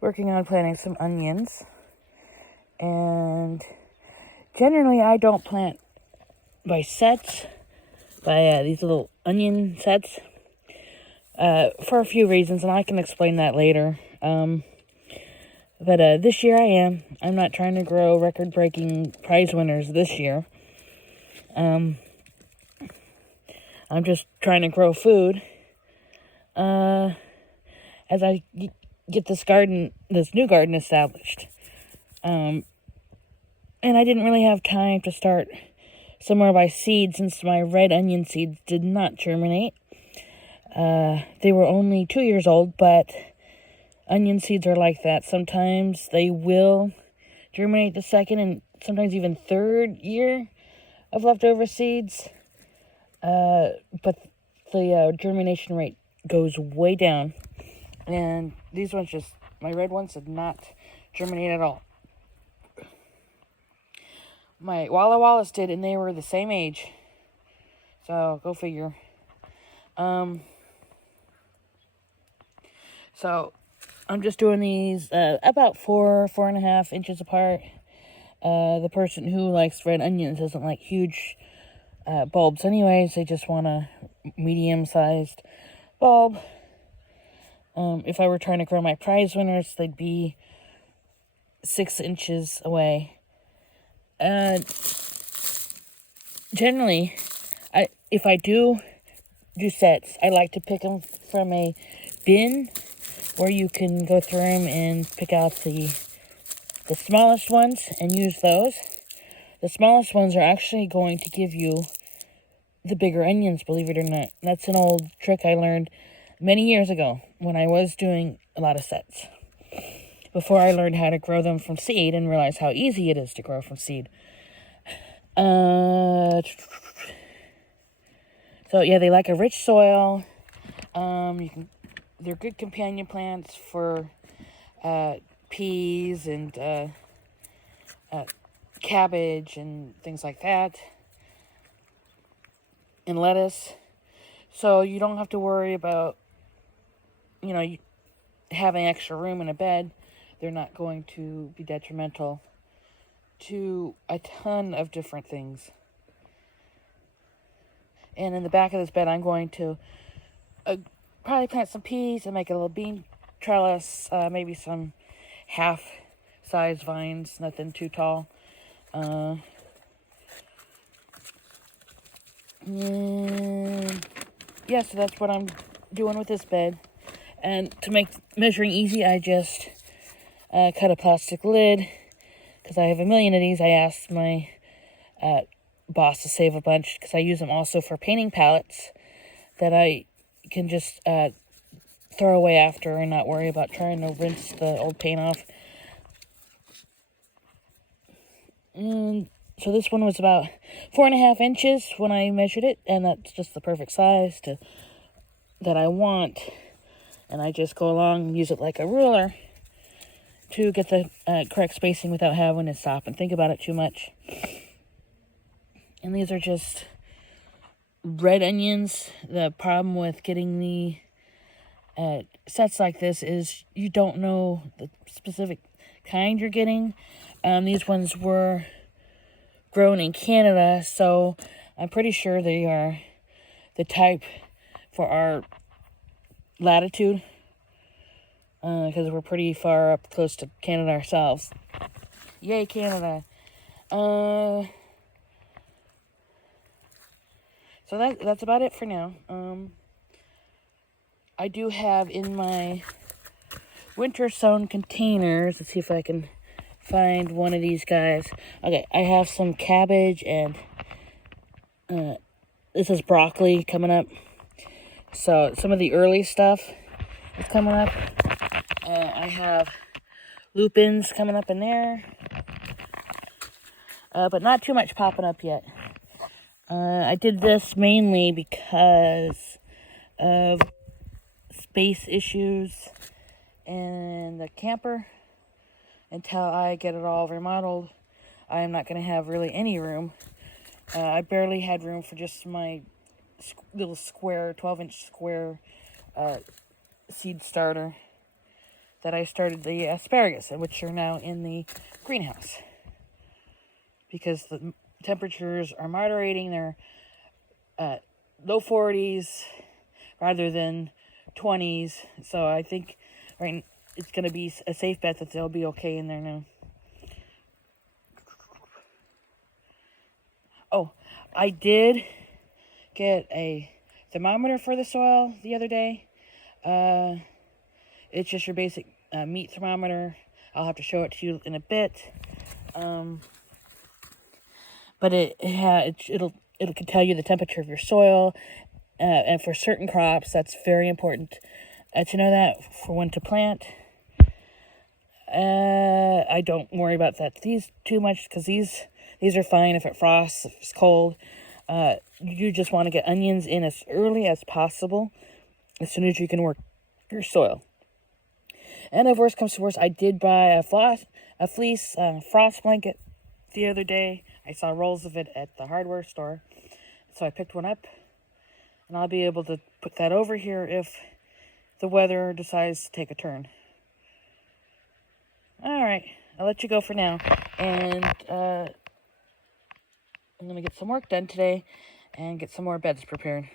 working on planting some onions. And generally, I don't plant by sets, by these little onion sets, for a few reasons, and I can explain that later. But this year I am. I'm not trying to grow record-breaking prize winners this year. I'm just trying to grow food. As I get this new garden established. And I didn't really have time to start somewhere by seed since my red onion seeds did not germinate. They were only 2 years old, but onion seeds are like that. Sometimes they will germinate the second and sometimes even third year of leftover seeds. But the germination rate goes way down. And these ones my red ones did not germinate at all. My Walla Wallas did, and they were the same age. So, go figure. So, I'm just doing these about 4.5 inches apart. The person who likes red onions doesn't like huge bulbs anyways. They just want a medium-sized bulb. If I were trying to grow my prize winners, they'd be 6 inches away. Generally, if I do sets, I like to pick them from a bin where you can go through them and pick out the smallest ones and use those. The smallest ones are actually going to give you the bigger onions, believe it or not. That's an old trick I learned many years ago when I was doing a lot of sets. Before I learned how to grow them from seed and realized how easy it is to grow from seed. So yeah, they like a rich soil. They're good companion plants for peas and cabbage and things like that, and lettuce. So you don't have to worry about, having extra room in a bed. They're not going to be detrimental to a ton of different things. And in the back of this bed, I'm going to probably plant some peas and make a little bean trellis, maybe some half-size vines, nothing too tall. And yeah, so that's what I'm doing with this bed. And to make measuring easy, I just cut a plastic lid, because I have a million of these. I asked my boss to save a bunch, because I use them also for painting palettes that I can just throw away after and not worry about trying to rinse the old paint off. And so this one was about 4.5 inches when I measured it, and that's just the perfect size that I want. And I just go along and use it like a ruler to get the correct spacing without having to stop and think about it too much. And these are just red onions. The problem with getting the sets like this is you don't know the specific kind you're getting. These ones were grown in Canada, so I'm pretty sure they are the type for our latitude, because we're pretty far up close to Canada ourselves. Yay, Canada. So that's about it for now. I do have in my winter sown containers, let's see if I can find one of these guys. Okay, I have some cabbage and this is broccoli coming up. So some of the early stuff is coming up. I have lupins coming up in there, but not too much popping up yet. I did this mainly because of space issues in the camper. Until I get it all remodeled, I am not going to have really any room. I barely had room for just my little square, 12-inch square seed starter. that I started the asparagus, which are now in the greenhouse. Because the temperatures are moderating, they're low 40s rather than 20s. So I think it's going to be a safe bet that they'll be okay in there now. Oh, I did get a thermometer for the soil the other day. It's just your basic meat thermometer. I'll have to show it to you in a bit. But it'll can tell you the temperature of your soil, and for certain crops, that's very important to know that for when to plant. I don't worry about these too much because these are fine if it frosts, if it's cold. You just want to get onions in as early as possible, as soon as you can work your soil. And if worst comes to worst, I did buy a fleece frost blanket the other day. I saw rolls of it at the hardware store, so I picked one up, and I'll be able to put that over here if the weather decides to take a turn. All right, I'll let you go for now, and I'm going to get some work done today and get some more beds prepared.